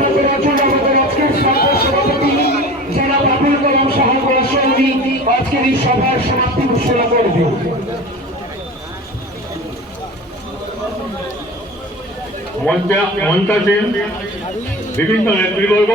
ঘোষণা করার জন্য আমাদের আজকের সভার সভাপতি জনাব আবুল কালাম সাহেব রাজশাহী আজকের এই সভার সমাপ্তি ঘোষণা করবে। মঞ্চাসীন বিভিন্ন নেতৃবর্গ